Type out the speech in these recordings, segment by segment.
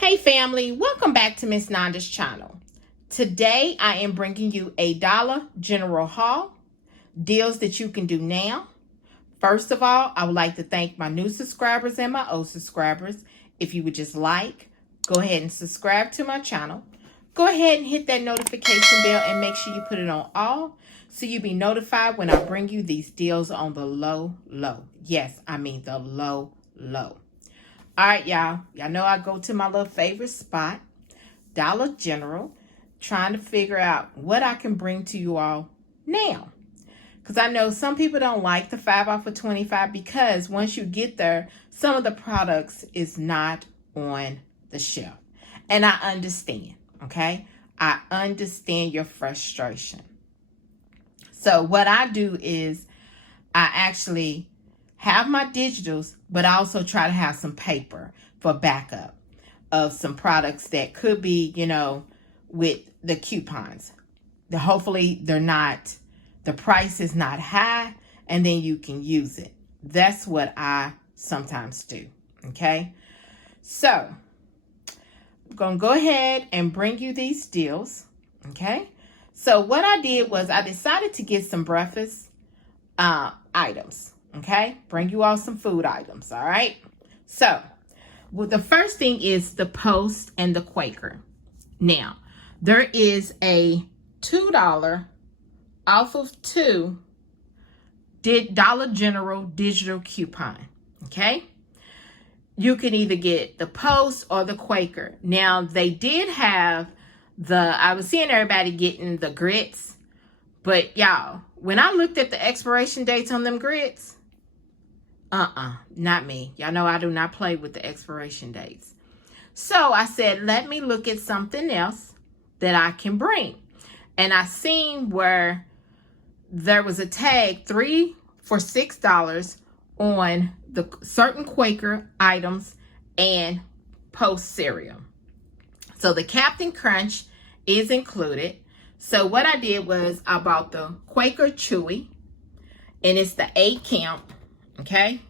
Hey family, welcome back to Miss Nanda's channel. Today I am bringing you a Dollar General haul, deals that you can do now. First of all, I would like to thank my new subscribers and my old subscribers. If you would just go ahead and subscribe to my channel. Go ahead and hit that notification bell and make sure you put it on all so you'll be notified when I bring you these deals on the low. Yes, I mean the low. All right, y'all. Y'all know I go to my little favorite spot, Dollar General, trying to figure out what I can bring to you all now. Because I know some people don't like the 5 off of 25 because once you get there, some of the products is not on the shelf. And I understand, okay? I understand your frustration. So what I do is I actually have my digitals, but I also try to have some paper for backup of some products that could be, with the coupons. Hopefully the price is not high, and then you can use it. That's what I sometimes do, okay? So, I'm going to go ahead and bring you these deals, okay? So, what I did was I decided to get some breakfast items. Okay, bring you all some food items. All right. So, the first thing is the Post and the Quaker. Now, there is a $2 off of 2 Dollar General digital coupon. Okay, you can either get the Post or the Quaker. Now, they did have I was seeing everybody getting the grits, but y'all, when I looked at the expiration dates on them grits, not me. Y'all know I do not play with the expiration dates. So I said, let me look at something else that I can bring. And I seen where there was a tag 3 for $6 on the certain Quaker items and Post cereal. So the Captain Crunch is included. So what I did was I bought the Quaker Chewy, and it's the 8 count. Okay,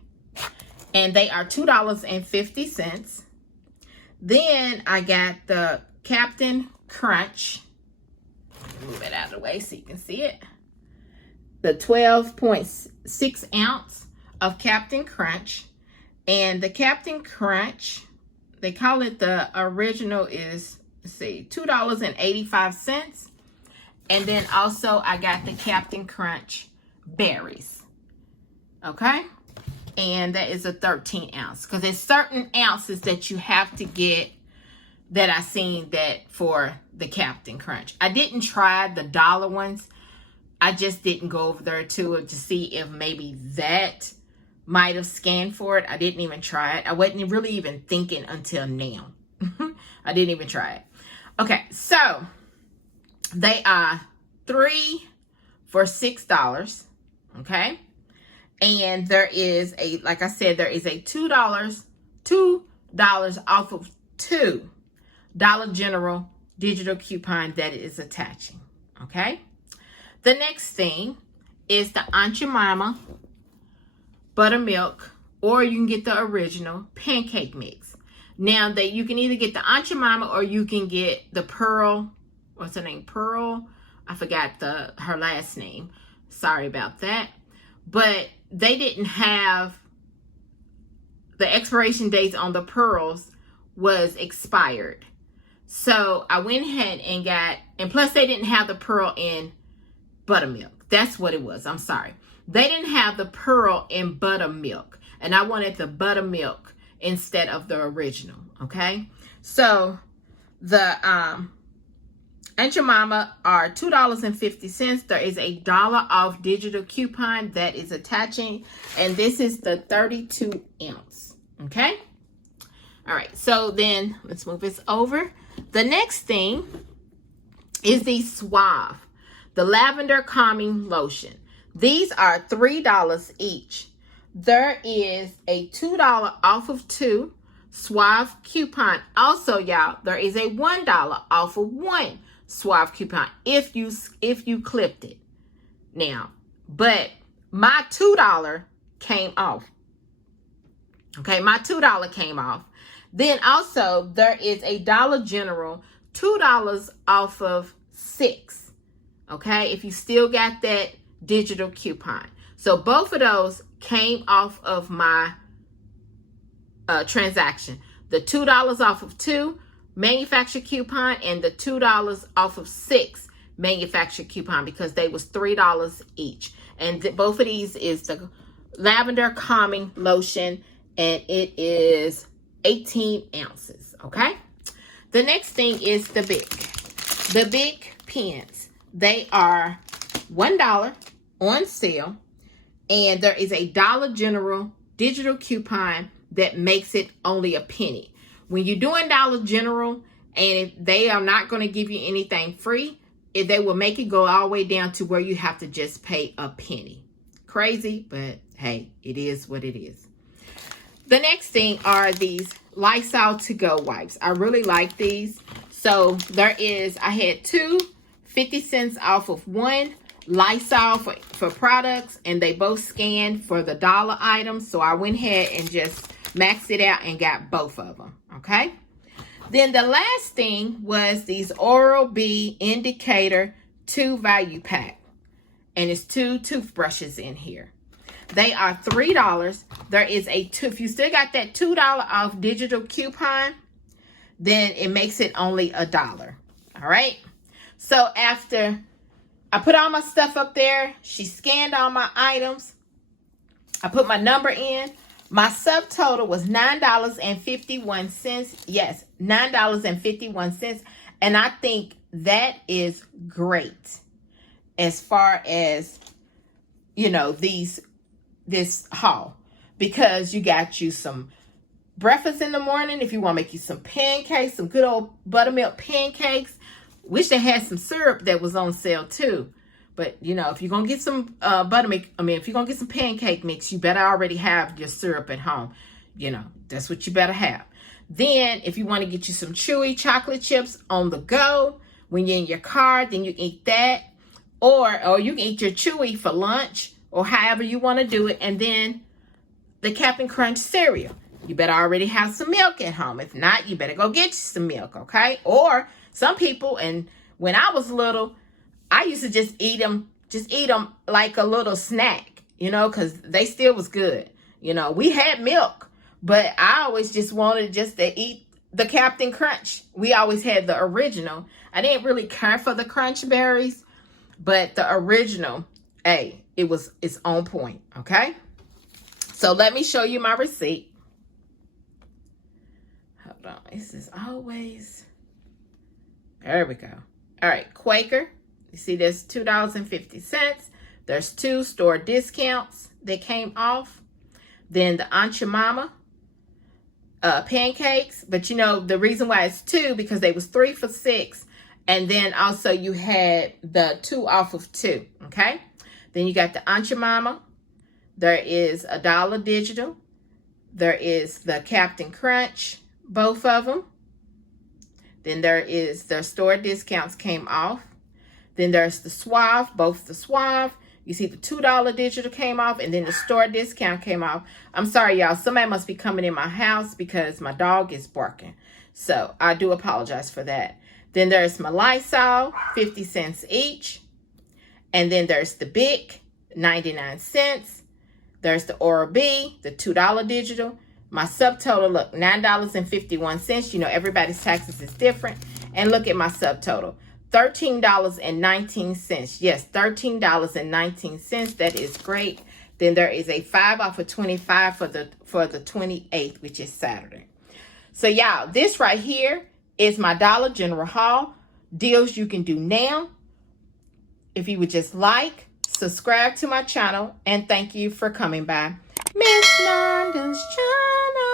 and they are $2.50. Then I got the Captain Crunch. Move it out of the way so you can see it. The 12.6 ounce of Captain Crunch. And the Captain Crunch, they call it the original is, let's see, $2.85. And then also I got the Captain Crunch Berries. Okay, and that is a 13 ounce because there's certain ounces that you have to get that I seen that for the Captain Crunch. I didn't try the dollar ones. I just didn't go over there to it to see if maybe that might have scanned for it. I didn't even try it. I wasn't really even thinking until now. I didn't even try it. Okay, so they are 3 for $6. Okay. And there is like I said, there is a $2 off of 2 Dollar General digital coupon that is attaching. Okay. The next thing is the Aunt Jemima Buttermilk, or you can get the original pancake mix. Now that you can either get the Aunt Jemima or you can get the Pearl. What's her name? Pearl. I forgot her last name. Sorry about that. But they didn't have the expiration dates on the pearls was expired. So I went ahead and and plus they didn't have the pearl in Buttermilk. That's what it was. I'm sorry. They didn't have the pearl in Buttermilk. And I wanted the Buttermilk instead of the original. Okay. So the Aunt Jemima are $2.50. There is a $1 off digital coupon that is attaching, and this is the 32 ounce. Okay. All right. So then let's move this over. The next thing is the Suave, the Lavender Calming Lotion. These are $3 each. There is a $2 off of 2 Suave coupon. Also, y'all, there is a $1 off of 1 Suave coupon if you clipped it. Now, but my $2 came off. Okay, my $2 came off. Then also there is a Dollar General $2 off of 6. Okay, if you still got that digital coupon. So both of those came off of my transaction. The $2 off of 2 manufacturer coupon and the $2 off of 6 manufacturer coupon, because they was $3 each. And both of these is the Lavender Calming Lotion, and it is 18 ounces, okay? The next thing is the Big pens. They are $1 on sale, and there is a Dollar General digital coupon that makes it only a penny. When you're doing Dollar General, and if they are not going to give you anything free, if they will make it go all the way down to where you have to just pay a penny. Crazy, but hey, it is what it is. The next thing are these Lysol to-go wipes. I really like these. So there is, I had 2 50 cents off of 1 Lysol for products, and they both scanned for the dollar items. So I went ahead and just maxed it out and got both of them, okay? Then the last thing was these Oral-B Indicator 2 value pack, and it's 2 toothbrushes in here. They are $3. There is a if you still got that $2 off digital coupon, then it makes it only $1. All right. So after I put all my stuff up there, she scanned all my items. I put my number in. My subtotal was $9.51. Yes, $9.51. And I think that is great as far as, you know, this haul, because you got you some breakfast in the morning. If you want to make you some pancakes, some good old buttermilk pancakes. Wish they had some syrup that was on sale too. But, you know, if you're going to get some if you're going to get some pancake mix, you better already have your syrup at home. You know, that's what you better have. Then, if you want to get you some chewy chocolate chips on the go, when you're in your car, then you can eat that. Or you can eat your chewy for lunch, or however you want to do it. And then the Captain Crunch cereal. You better already have some milk at home. If not, you better go get you some milk, okay? Or some people, and when I was little, I used to just eat them like a little snack, you know, because they still was good. You know, we had milk, but I always just wanted just to eat the Captain Crunch. We always had the original. I didn't really care for the Crunch Berries, but the original, hey, it's on point, okay? So let me show you my receipt. Hold on, this is always, there we go. All right, Quaker. You see, there's $2.50. There's 2 store discounts that came off. Then the Aunt Your Mama pancakes. But you know, the reason why it's 2, because they was 3 for $6. And then also you had the 2 off of 2. Okay. Then you got the Aunt Your Mama. There is a $1 digital. There is the Captain Crunch, both of them. Then there is their store discounts came off. Then there's the Suave, both the Suave. You see the $2 digital came off, and then the store discount came off. I'm sorry, y'all. Somebody must be coming in my house because my dog is barking. So I do apologize for that. Then there's my Lysol, 50 cents each. And then there's the Bic, 99 cents. There's the Oral-B, the $2 digital. My subtotal, look, $9.51. You know, everybody's taxes is different. And look at my subtotal. $13.19. Yes, $13.19. That is great. Then there is a 5 off of 25 for the 28th, which is Saturday. So y'all, this right here is my Dollar General haul. Deals you can do now. If you would just like, subscribe to my channel, and thank you for coming by Miss Nanda's channel.